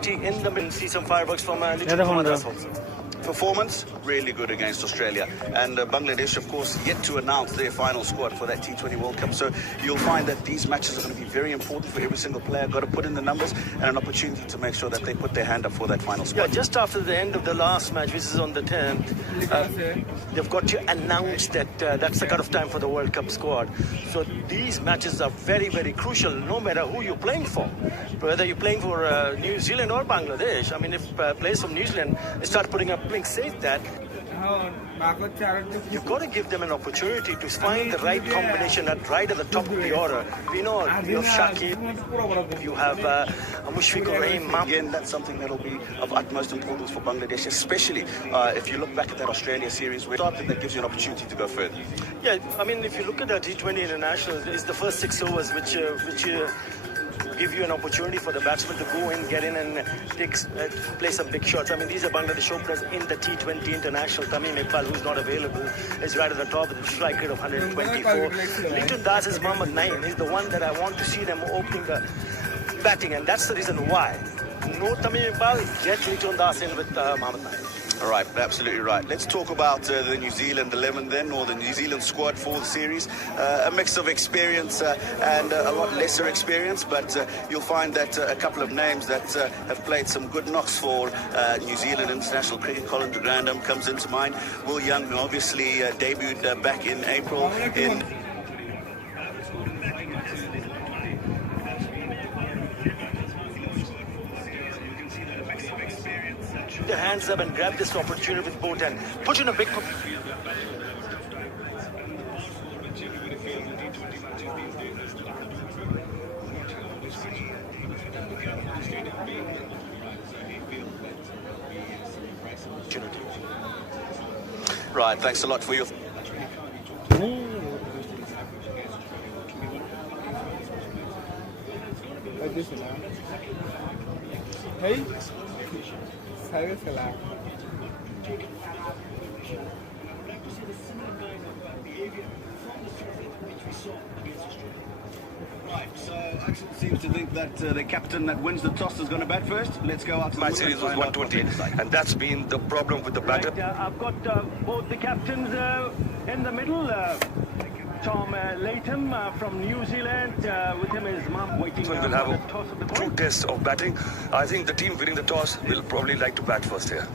In the see some fireworks from Little Performance really good against Australia, and Bangladesh of course yet to announce their final squad for that T20 World Cup, so you'll find that these matches are going to be very important for every single player. Got to put in the numbers and an opportunity to make sure that they put their hand up for that final squad. Yeah, just after the end of the last match, which is on the 10th, they've got to announce that that's the cut-off time for the World Cup squad. So these matches are very, very crucial, no matter who you're playing for. Whether you're playing for New Zealand or Bangladesh. I mean, if players from New Zealand start putting up links, say that you've got to give them an opportunity to find the right combination right at the top of the order. You have Shakib, you have Mushfiqur Rahim. Again, that's something that'll be of utmost importance for Bangladesh, especially if you look back at that Australia series, where something that gives you an opportunity to go further. Yeah, I mean, if you look at the T20 International, it's the first 6 overs which give you an opportunity for the batsman to go in, get in and play some big shots. I mean, these are Bangladesh openers in the T20 International. Tamim Iqbal, who's not available, is right at the top with a strike rate of 124. Litton Das' Mohammad Naeem is the one that I want to see them opening the batting, and that's the reason why. No Tamim Iqbal, get Litton Das in with Mohammad Naeem. All right, absolutely right. Let's talk about the New Zealand 11 then, or the New Zealand squad for the series. A mix of experience and a lot lesser experience, but you'll find that a couple of names that have played some good knocks for New Zealand international cricket. Colin de Grandin comes into mind. Will Young, who obviously debuted back in April in... The hands up and grab this opportunity with both and put in a big... Right, thanks a lot for your... Hey? Right, so I seem to think that the captain that wins the toss is going to bat first. Let's go out to the My series was 120, and that's been the problem with the batter. Right, I've got both the captains in the middle. Tom Latham from New Zealand, with him is Mom waiting. We'll have a true test of batting. I think the team winning the toss will probably like to bat first here.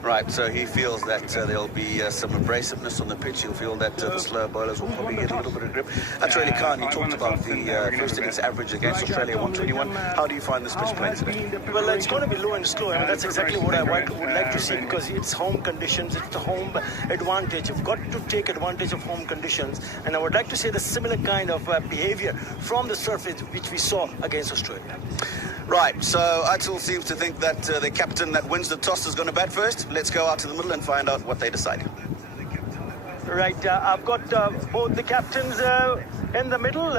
Right, so he feels that there'll be some abrasiveness on the pitch. He'll feel that the slower bowlers will probably get a little bit of grip. Atrali Khan, you talked about the first innings average against Australia, 121. How do you find this pitch playing today? Well, it's going to be low and slow. I mean, that's exactly what I would like to see, because it's home conditions, it's the home advantage. You've got to take advantage of home conditions, and I would like to see the similar kind of behavior from the surface which we saw against Australia. Right, so Atul seems to think that the captain that wins the toss is going to bat first. Let's go out to the middle and find out what they decide. Right, I've got both the captains in the middle.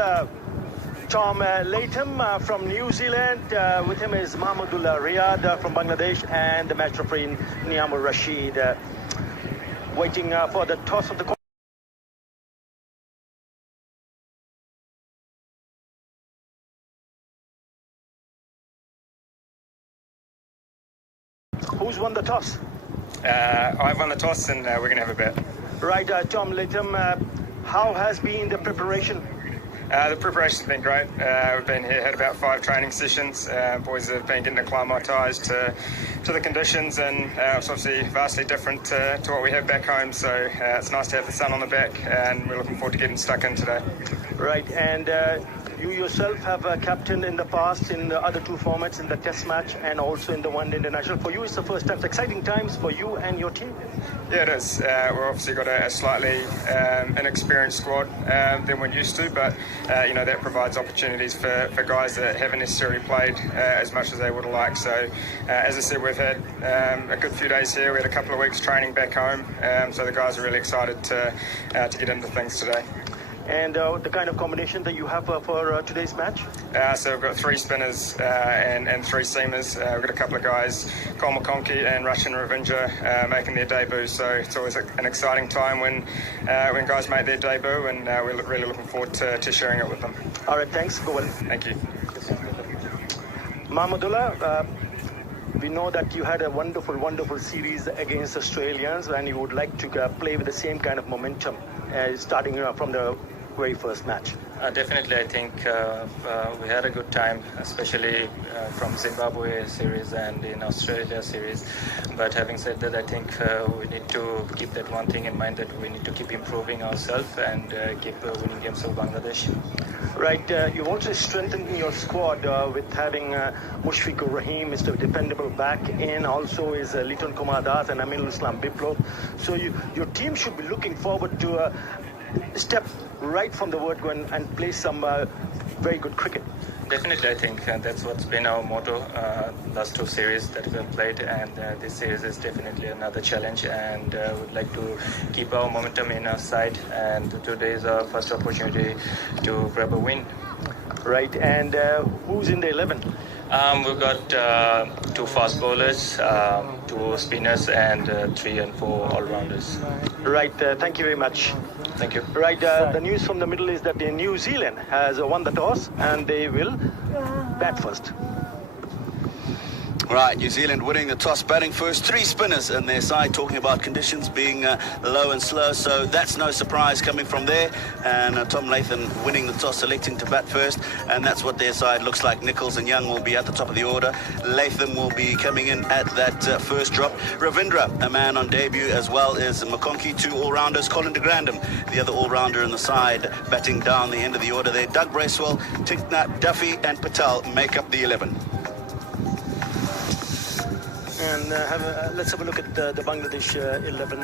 Tom Latham from New Zealand, with him is Mahmudullah Riyad from Bangladesh, and the match referee Niamur Rashid, waiting for the toss of the... Who's won the toss? I've won the toss, and we're going to have a bet. Right, Tom Latham, how has been the preparation? The preparation's been great. We've been here, had about 5 training sessions. Boys have been getting acclimatised to the conditions, and it's obviously vastly different to what we have back home. So it's nice to have the sun on the back, and we're looking forward to getting stuck in today. Right, and you yourself have a captain in the past in the other 2 formats, in the Test match and also in the One Day International. For you, it's the first time. It's exciting times for you and your team. Yeah, it is. We've obviously got a slightly inexperienced squad than we're used to, but that provides opportunities for guys that haven't necessarily played as much as they would have liked. So, as I said, we've had a good few days here. We had a couple of weeks training back home, so the guys are really excited to get into things today. And the kind of combination that you have for today's match? So we've got 3 spinners and 3 seamers. We've got a couple of guys, Cole McConkey and Russian Ravinja, making their debut. So it's always an exciting time when guys make their debut, and we're really looking forward to sharing it with them. All right, thanks. Go well. Thank you. Mahmudullah, we know that you had a wonderful, wonderful series against Australians, and you would like to play with the same kind of momentum starting from the very first match. Definitely, I think we had a good time, especially from Zimbabwe series and in Australia series. But having said that, I think we need to keep that one thing in mind, that we need to keep improving ourselves and keep winning games for Bangladesh. Right, you've also strengthened your squad with having Mushfiqur Rahim, Mr. Dependable back in, also is Liton Kumar Das and Aminul Islam Biplov. So your team should be looking forward to step right from the word go and play some very good cricket. Definitely, I think that's what's been our motto last two series that we have played, and this series is definitely another challenge, and we'd like to keep our momentum in our side, and today is our first opportunity to grab a win. Right, and who's in the 11? We've got two fast bowlers, two spinners, and 3 and 4 all-rounders. Right, thank you very much. Thank you. Right, the news from the middle is that New Zealand has won the toss and they will bat first. Right, New Zealand winning the toss, batting first. 3 spinners in their side, talking about conditions being low and slow, so that's no surprise coming from there. And Tom Latham winning the toss, electing to bat first, and that's what their side looks like. Nichols and Young will be at the top of the order. Latham will be coming in at that first drop. Ravindra, a man on debut, as well as McConkey, 2 all-rounders. Colin de Grandin, the other all-rounder in the side, batting down the end of the order there. Doug Bracewell, Tinknut, Duffy and Patel make up the 11. And let's have a look at the Bangladesh 11.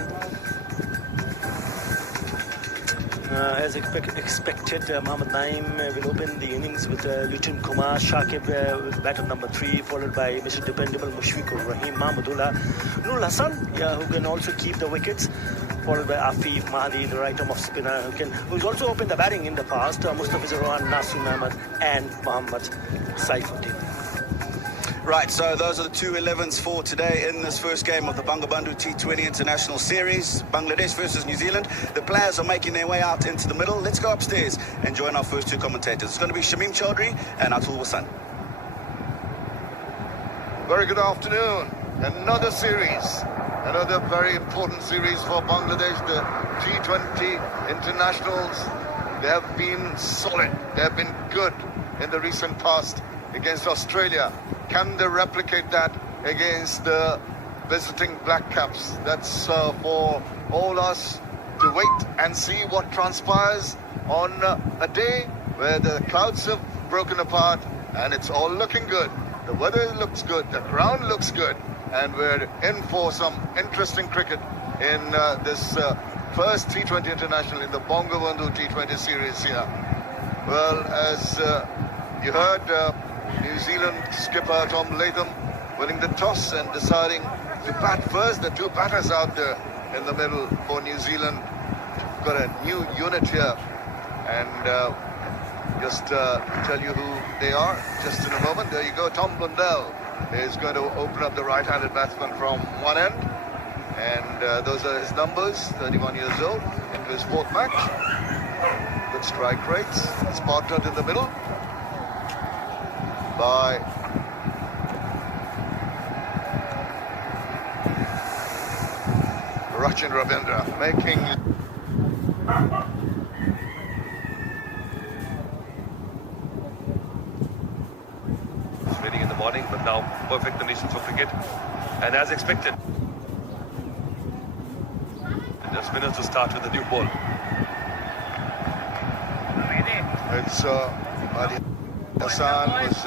As expected, Mohammad Naeem will open the innings with Liton Kumar, Shakib with batter number 3, followed by Mr. Dependable Mushfiqur Rahim, Mahmudullah, Nurul Hassan, who can also keep the wickets, followed by Afif Mahdi, the right-arm off spinner, who's also opened the batting in the past, Mustafiz Rahman, Nasim Ahmed, and Mohammad Saifuddin. Right, so those are the 2 11s for today in this first game of the Bangabandhu T20 International Series, Bangladesh versus New Zealand. The players are making their way out into the middle. Let's go upstairs and join our first 2 commentators. It's going to be Shamim Chaudhry and Atul Wasan. Very good afternoon. Another series, another very important series for Bangladesh, the T20 Internationals. They have been solid, they have been good in the recent past against Australia. Can they replicate that against the visiting Black Caps? That's for all us to wait and see what transpires on a day where the clouds have broken apart and it's all looking good. The weather looks good, the ground looks good, and we're in for some interesting cricket in this first T20 International in the Bangabandhu T20 series here. Well, as you heard, New Zealand skipper Tom Latham winning the toss and deciding to bat first. The 2 batters out there in the middle for New Zealand. Got a new unit here, and just tell you who they are just in a moment. There you go. Tom Blundell is going to open up the right-handed batsman from one end, and those are his numbers. 31 years old, into his 4th match. Good strike rates. He's partnered in the middle by Rachin Ravindra, making It's raining in the morning, but now perfect conditions for cricket, and as expected, the spinners to start with the new ball. it's Ali Hassan was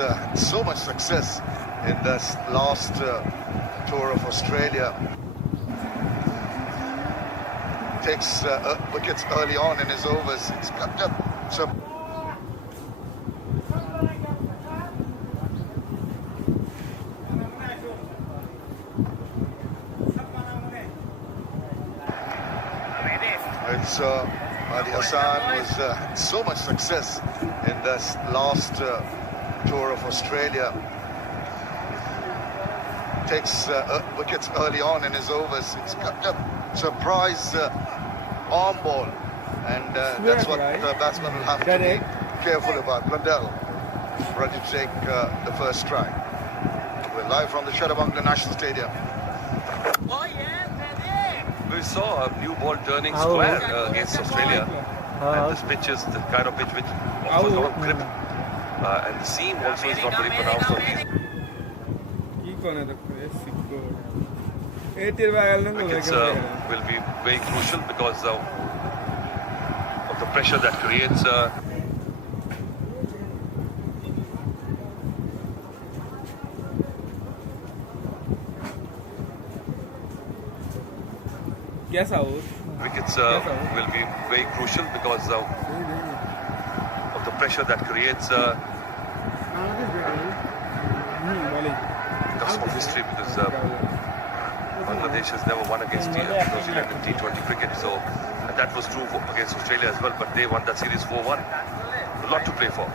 so much success in this last tour of Australia. Takes wickets early on in his overs. It's got some. It's Ali Hassan was so much success in this last tour of Australia. Takes wickets early on in his overs. It's got a surprise arm ball, and that's what the batsman will have to be careful about. Blundell ready to take the first strike. live from the Shedabangla National Stadium. We saw a new ball turning square against Australia. And this pitch is the kind of pitch which offers a lot of grip. And the seam also is not very pronounced on these. Wickets will be very crucial because of the pressure that creates. Wickets will be very crucial because of the pressure that creates. Cusp of history because Bangladesh has never won against New Zealand in T20 cricket, so and that was true against Australia as well, but they won that series 4-1. A lot to play for.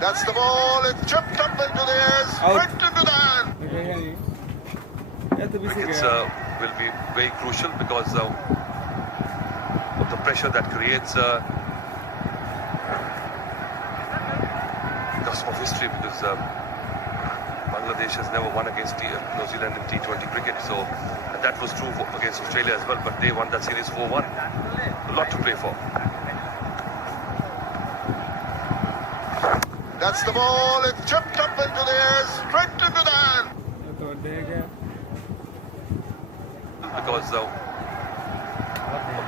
That's the ball. It's chipped up into the air, straight into the hand. Wickets will be very crucial because of the pressure that creates. Cusp of history because Bangladesh has never won against New Zealand in T20 cricket, so and that was true against Australia as well, but they won that series 4-1. A lot to play for. That's the ball. It's chipped up into the air, straight into the hand. Because of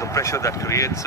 the pressure that creates.